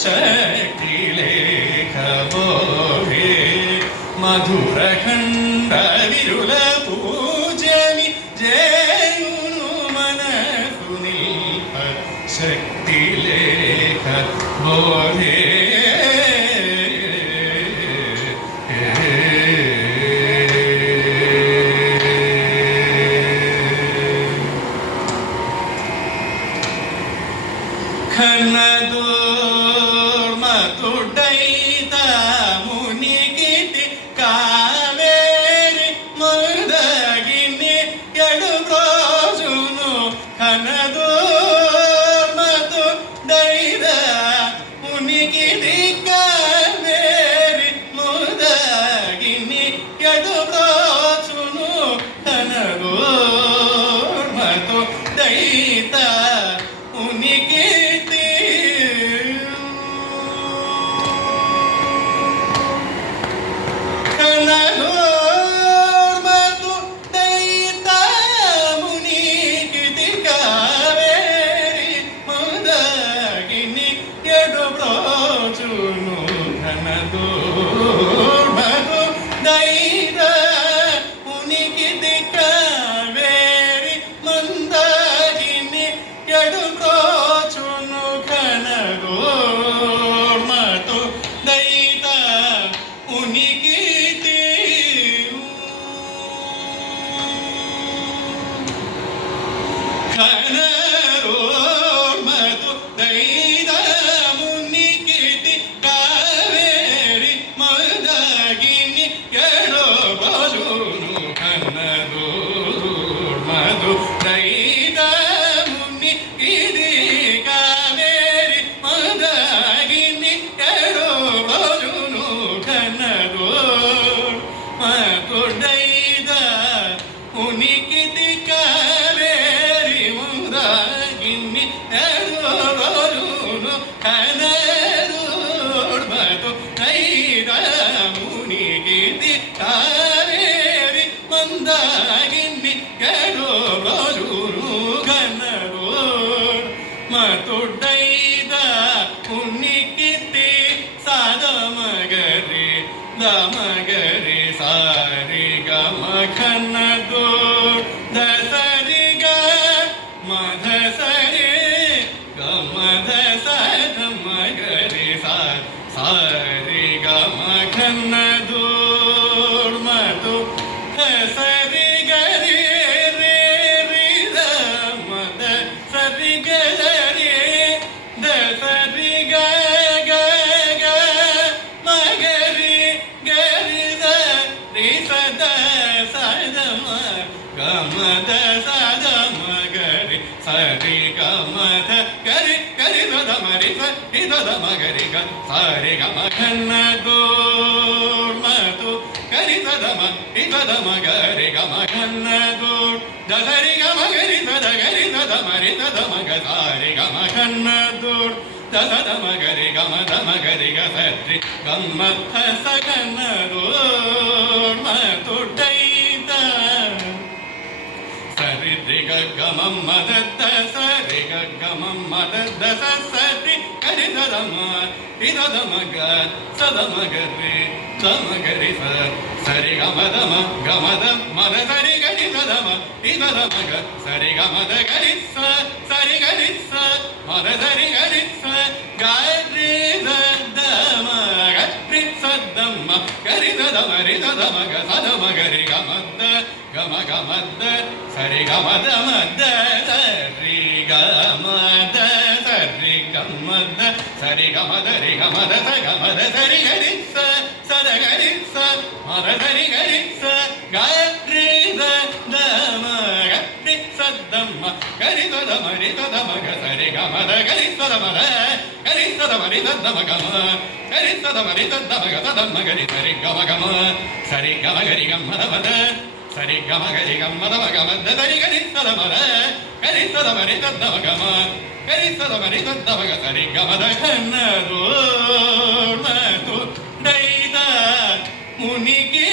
శక్తి లేఖబోధే మధురఖండ విరుల పూజని జేయును మనకు నిల్ప శక్తి లేఖబోధే ఖనదోర్మతుడైత మునికిటి కావేరి మొదగిని ఎడు రోజును ఖనదోర్మతుడైత మునికిటి కావేరి మొదగిని ఎడు రోజును ఖనదోర్మతుడైత ఉనికి మతుడైద ఉనికితి సాదమగరి దమగరి సారి గమఖనదో దసరి గ మధ సరి గమధ సదమగరి సారి గమఖనదో మతు సరి గరి రే రి ద మద సరి గ గమద సదమగరి సరి గమద గరి గరి దమరి సరి దమగరి గ సరి గమఖనదోర్మతు గరి దమ దమగరి గమఖనదోర్ దసరి గమగరి దగరి దమరి దమగ సరి గమఖనదోర్ దమగరి గమదమగరి గ సరి గమథ సగనదోర్మతుడైత సరి గమం మదద్ద సరి గమం మదద్ద సరి కరి దమ దమగ సదమగరి దమగరి సరి గమదమ గమద మద సరి గరి దమ దమగ సరి గమద గరి సరి గరి మద సరి గరి గరి దమ గరి సదమ గరి దమరి దమగ సదమగరి గమద గమ గమద సరి గమద మద సరి గమద సరి గమద సరి గమద రి గమద స గమద సరి గరి సద గరి మద సరి గరి గరి దమ గరి సదమ గరి దమరి దమగ సరి గమద గరి సదమద గరి సదమరి దమ గమ గరి సదమరి దమగ దమ గరి సరి గమ గమ సరి గమ గరి గమద మద సరి గమ గరి గమద మగమద సరి గరి సదమద గరి సదమరి దమ గమ గరి సదమరి దమగ సరి గమద ఖనదోర్మతుడైత మునికి